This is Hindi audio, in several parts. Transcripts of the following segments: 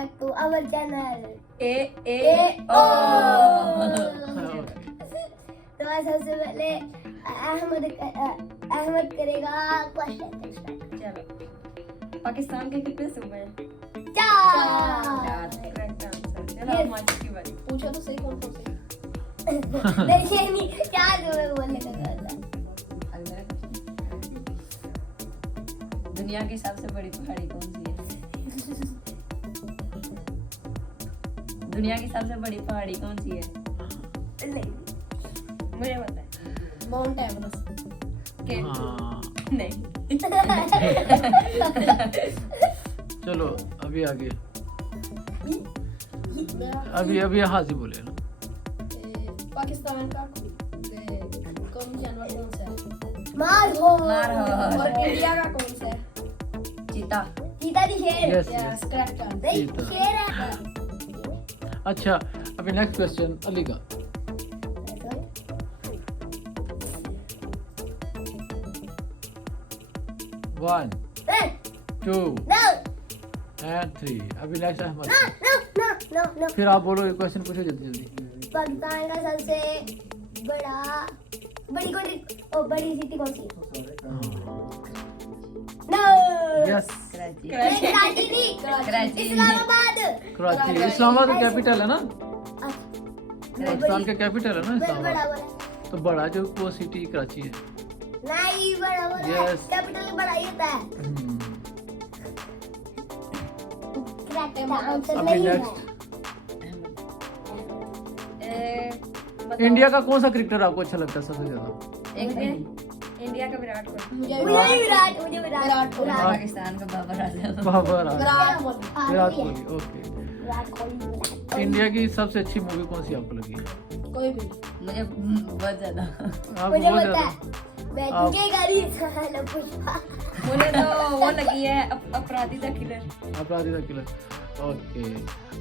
back to our channel AAO। तो सबसे पहले अहमद करेगा क्वेश्चन। चलो, पाकिस्तान के कितने सूबे हैं? 4। Correct answer. चलो अहमद की बारी। पूछो तो सही कौन कौन से। देखिए नहीं क्या जो मैं बोलने का था। दुनिया की सबसे बड़ी पहाड़ी कौन सी है? दुनिया की सबसे बड़ी पहाड़ी कौन सी है? नहीं मुझे पता है, माउंट एवरेस्ट। नहीं। चलो अभी आगे, अभी हाथ ही बोले ना। पाकिस्तान का कौन जानवर कौन सा है? मार हो। और इंडिया का कौन सा है? चीता। चीता दी शेर। Yes yes, correct answer. नहीं चीता। शेर है। अच्छा, अभी नेक्स्ट क्वेश्चन अली का। 1 2 No and 3। अभी नेक्स्ट अहमद। no फिर आप बोलो, एक क्वेश्चन पूछो जल्दी जल्दी। पाकिस्तान का सबसे बड़ी सिटी कौन सी है? नो यस कराची नहीं, इस्लामाबाद। कराची। इस्लामाबाद का कैपिटल है ना, पाकिस्तान बड़ी- का कैपिटल है ना बड़ा इस्लामाबाद। बोला। तो बड़ा जो वो सिटी कराची है। नहीं बड़ा बोला। Yes. कैपिटल बड़ा ही होता है। करेक्ट आंसर अभी नहीं है। नेक्स्ट, इंडिया का कौन सा क्रिकेटर आपको अच्छा लगता है सबसे ज्यादा? इंडिया का विराट कोहली। मुझे विराट पाकिस्तान का बाबर आजम। बाबर आजम। विराट कोहली। कोहली। ओके। विराट कोहली। इंडिया की सबसे अच्छी मूवी कौन सी आपको लगी है? कोई भी मुझे बहुत ज्यादा। आपको मुझे बहुत पता है। ज्यादा? मैं आप- तुझे गाली साला पुष्पा। मुझे तो वो लगी है अपराधी द किलर। अपराधी द किलर। ओके।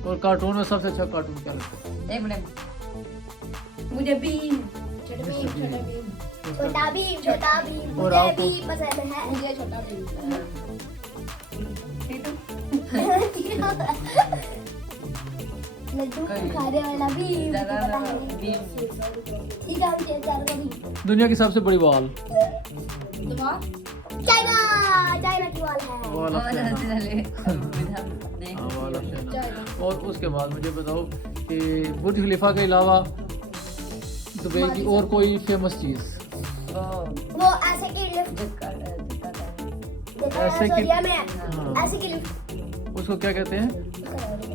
और कार्टून में सबसे अच्छा कार्टून क्या लगता है? एक मिनट, मुझे बीम। छोटा भीम और मुझे आपको? भी पसंद है। मुझे छोटा बीम। लड्डू खाने वाला भी ज्यादा पता है। बीम। ठीक है हम चेंज कर भी। दुनिया की सबसे बड़ी वॉल? चाइना की वाल है। Wall of China. देख हाँ, वॉल ऑफ चाइना। और उसके बाद मुझे बताओ कि बुर्ज खलीफा के अलावा दुबई की और कोई फेमस चीज? वो ऐसे की लिफ्ट ऐसे की- सोरिया में हाँ। ऐसे की लिफ्ट। उसको क्या कहते हैं?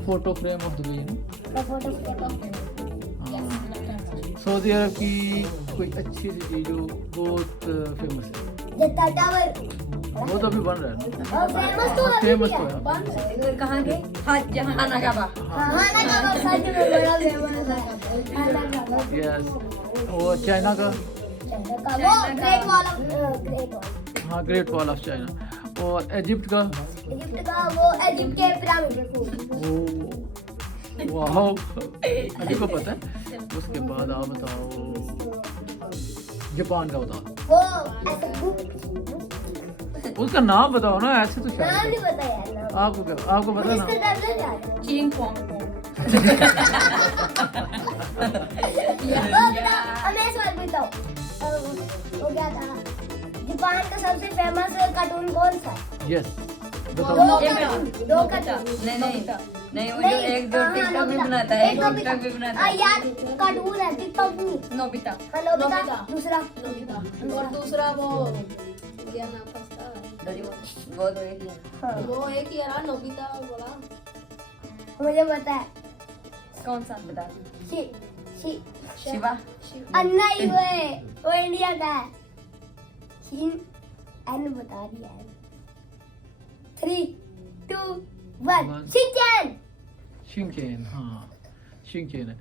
फोटो फ्रेम ऑफ दुबई ना? फोटो हाँ। सऊदी अरब की कोई अच्छी सी चीज जो बहुत फेमस है? जद्दा टावर। वो तो अभी बन रहा है ना? और फेमस तो अभी फेमस भी तो है। है। कहाँ के? हाँ, जहाँ खाना काबा। हाँ ना का सच में बड़ा फेमस है। खाना का यस। वो चाइना का? वो ग्रेट वॉल हाँ, ग्रेट वॉल ऑफ चाइना। और इजिप्ट का? इजिप्ट का वो इजिप्ट के पिरामिड। वाह, अभी को पता है। उसके बाद आप बताओ, जापान का बताओ। वो ऐसे उसका नाम बताओ ना, ऐसे तो नाम शायद नहीं पता यार नाम। आपको पता मुझे ना? इसका नाम नहीं याद। चीन पोंग। वो बता हमें सवाल पूछता हूँ। वो क्या था? जापान का सबसे फेमस कार्टून कौन सा? यस दो बताओ। कार्टून। नहीं, वो जो एक जो टिकटॉक भी बनाता है, एक टिकटॉक भी बनाता है। यार कार्टून है टिकटॉक नहीं। नोबिता। नोबिता दूसरा। और दूसरा वो क्या नाम था उसका? डोरेमोन। वो तो एक ही है। हाँ, वो एक ही है ना, नोबिता बोला। मुझे पता है। कौन सा बता? शिवा। अन्ना ही वो है। वो इंडिया का है। एन बता दिया है। 3 2 1 शिनचैन। शिनचैन। हाँ, शिनचैन है।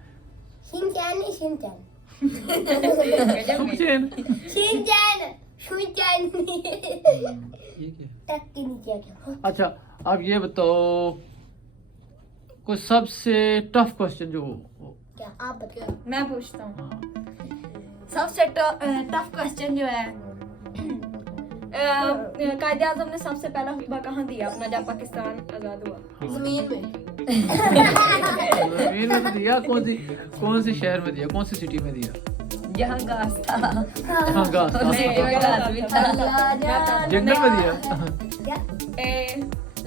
शिनचैन नहीं शिनचैन। शिनचैन। शिनचैन शिनचैन नहीं। ये क्या? टक के नीचे क्या? अच्छा, आप ये बताओ कोई सबसे टफ क्वेश्चन जो हो। क्या आप बताओ। मैं पूछता हूँ। हाँ। सबसे टफ क्वेश्चन जो है, कायदे आजम ने सबसे पहला खुतबा कहाँ दिया अपना जब पाकिस्तान आजाद हुआ? जमीन में। जमीन में तो दिया, कौन सी शहर में दिया, कौन सी सिटी में दिया? यहाँ घास था, हाँ घास था। घास भी था, जंगल में दिया।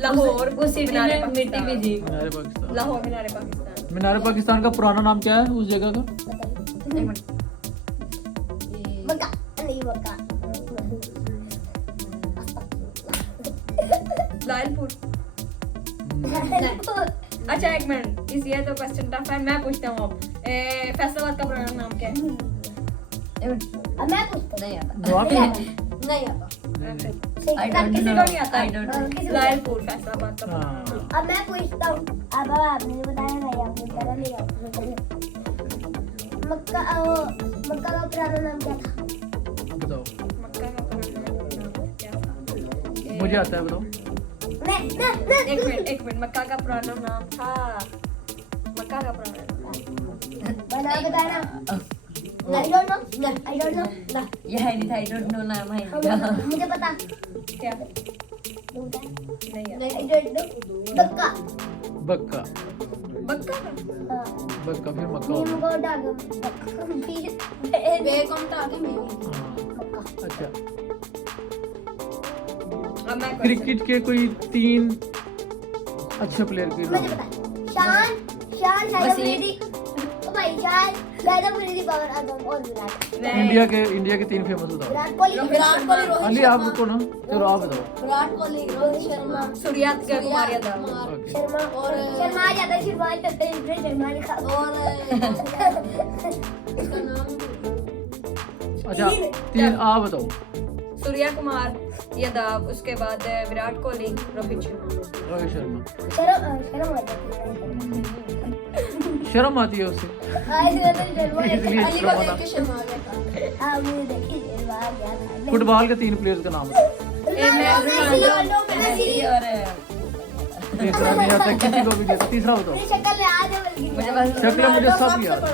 लाहौर उस सिटी में मिट्टी भी थी। मीनार पाकिस्तान। लाहौर मीनार पाकिस्तान। मीनार पाकिस्तान का पुराना नाम क्या है उस जगह का? मक्का नहीं मक्का लालपुर। अच्छा एक मिनट, इस ये तो क्वेश्चन टफ है, मैं पूछता हूँ अब। फैसलाबाद का पुराना नाम क्या है? अब मैं पूछता नहीं आता। जवाब हूँ नहीं आता। I don't किसी को know. नहीं आता। I don't know. Lalpur Faisalabad का पुराना नाम। हाँ। अब मैं पूछता हूँ। अब आपने बताया नहीं, आपने पता नहीं मक्का मक्का का पुराना नाम क्या था? बताओ, मक्का का पुराना नाम क्या था? मुझे आता है, बताओ। एक मिनट, मक्का का पुराना नाम था, मक्का का पुराना नाम। बना बताना। I don't know. I don't know. ये है नहीं था, I don't know नाम है। मुझे पता। क्या? नहीं आता। I don't know. मक्का। बक्का। मक्का का? हाँ। बक्का फिर मक्का मीम होगा। को डालो। बेगम था कि मेरी? हाँ, अच्छा। अब मैं क्रिकेट के कोई 3 अच्छे प्लेयर के मुझे नाम। पता। शान शाहिद अफरीदी। ओ भाई शान शाहिद अफरीदी, बाबर आजम और विराट। इंडिया के 3 फेमस बताओ। विराट कोहली। अली आप रुको ना, चलो आप बताओ। विराट कोहली, रोहित शर्मा, सूर्यात के कुमार यादव। ओके। शर्मा और शर्मा आ जाता है। शर्मा करते हैं फिर शर्मा लिखा और उसका नाम अच्छा 3 आप बताओ। सूर्या कुमार यादव, उसके बाद विराट कोहली, रोहित शर्मा। रोहित शर्मा। शर्म आ जाती है। शर्म आती है उससे, आज मैं तो शर्मा इसलिए अली को शर्मा देख था। के शर्मा आ गया था। हाँ मुझे देखिए शर्मा आ गया था। फुटबॉल के 3 प्लेयर्स का नाम बताओ। Ronaldo Messi. और तीसरा नहीं आता किसी को भी नहीं आता। तीसरा बताओ। मेरी शक्ल याद है बल्कि। मुझे बस शक्ल मुझे सब याद है।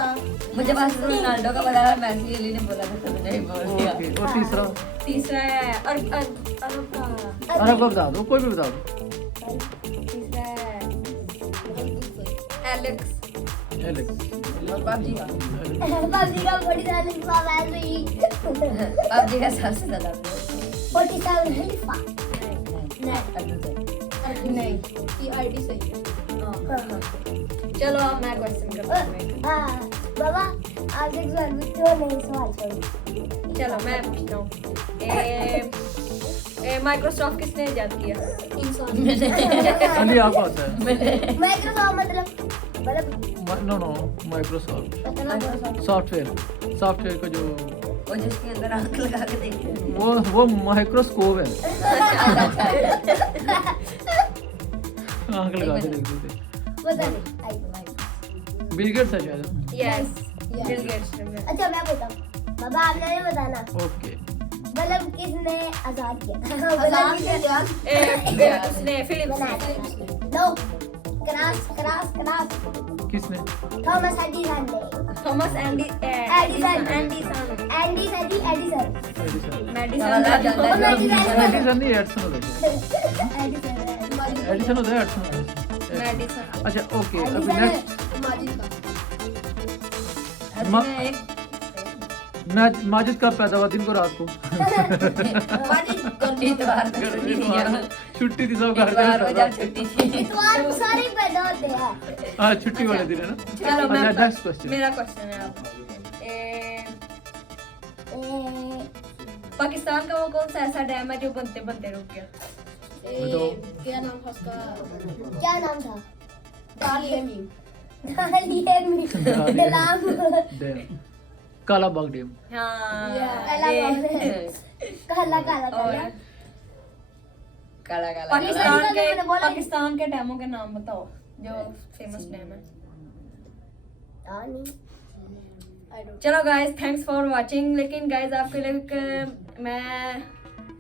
मुझे बस रोनाल्डो का पता है, मैसी अली ने बोला था तो मैंने ही बोल दिया। ओके, और तीसरा तीसरा है अरब का। अरब का बता दो, कोई भी बता दो। तीसरा है एलेक्स। एलेक्स। और पबजी का, पबजी का 47 लिफा है तो ये पबजी का सबसे ज्यादा 47 लिफा। नहीं, ये आईडी सही है। चलो अब मैं क्वेश्चन करता हूँ। हाँ बाबा आप एक सवाल पूछते हो, नहीं सवाल छोड़ो। चलो मैं पूछता हूँ। माइक्रोसॉफ्ट किसने इजाद किया? इंसान। अली आपको आता है? माइक्रोसॉफ्ट मतलब नो माइक्रोसॉफ्ट मतलब सॉफ्टवेयर का जो वो जिसके अंदर आंख लगा के देखते हैं। वो माइक्रोस्कोप है, आंख लगा के देखते थे। पता नहीं। बिल गेट्स है शायद। Yes, Bill Gates. अच्छा मैं बताऊँ बाबा, आपने नहीं बताना ओके। बल्ब किसने आजाद किया था? उसने फिलिप्स ने। नो क्रॉस किसने? थॉमस एडिसन ने। Thomas Edison. Edison. Edison Edison. Madison. Edison नहीं, एडिसन होता है। एडिसन होता है, एडिसन होता है। मेडिसन। अच्छा ओके, अभी नेक्स्ट माजिद का पैदा हुआ दिन को रात को। इतवार को छुट्टी थी जब, छुट्टी थी सब घर इतवार को पे। जब छुट्टी थी। इतवार को सारे पैदा होते हैं। हाँ छुट्टी वाले दिन है ना। चलो मैं अच्छा नेक्स्ट क्वेश्चन। मेरा क्वेश्चन है अब। पाकिस्तान का वो कौन सा ऐसा डैम है जो बनते बनते रुक गया? बताओ। क्या नाम था उसका? क्या नाम था? दालिमी। डैम। डैम काला बाग डैम। हाँ काला काला काला और काला काला पाकिस्तान के डैमों के नाम बताओ जो फेमस डैम है। चलो गाइस, थैंक्स फॉर वाचिंग। लेकिन गाइस आपके लिए मैं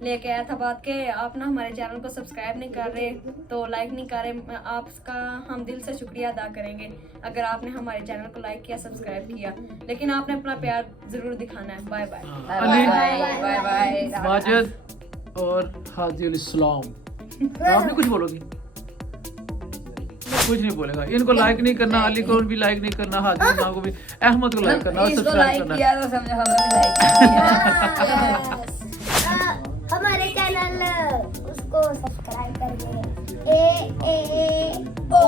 लेके आया था बात के आप ना हमारे चैनल को सब्सक्राइब नहीं कर रहे, तो लाइक नहीं कर रहे। आपका हम दिल से शुक्रिया अदा करेंगे अगर आपने हमारे चैनल को लाइक किया, सब्सक्राइब किया। लेकिन आपने अपना प्यार जरूर दिखाना है। Bye bye. Ali, bye bye. Majid और हाजिल इस्लाम, आपने कुछ बोलोगी? कुछ नहीं बोलेगा। इनको लाइक नहीं करना, अली को भी लाइक नहीं करना, हाजिर को भी, अहमद को लाइक करना और इसको सब्सक्राइब लाइक करना। किया तो समझो हमें भी लाइक हमारे चैनल उसको सब्सक्राइब करके AAO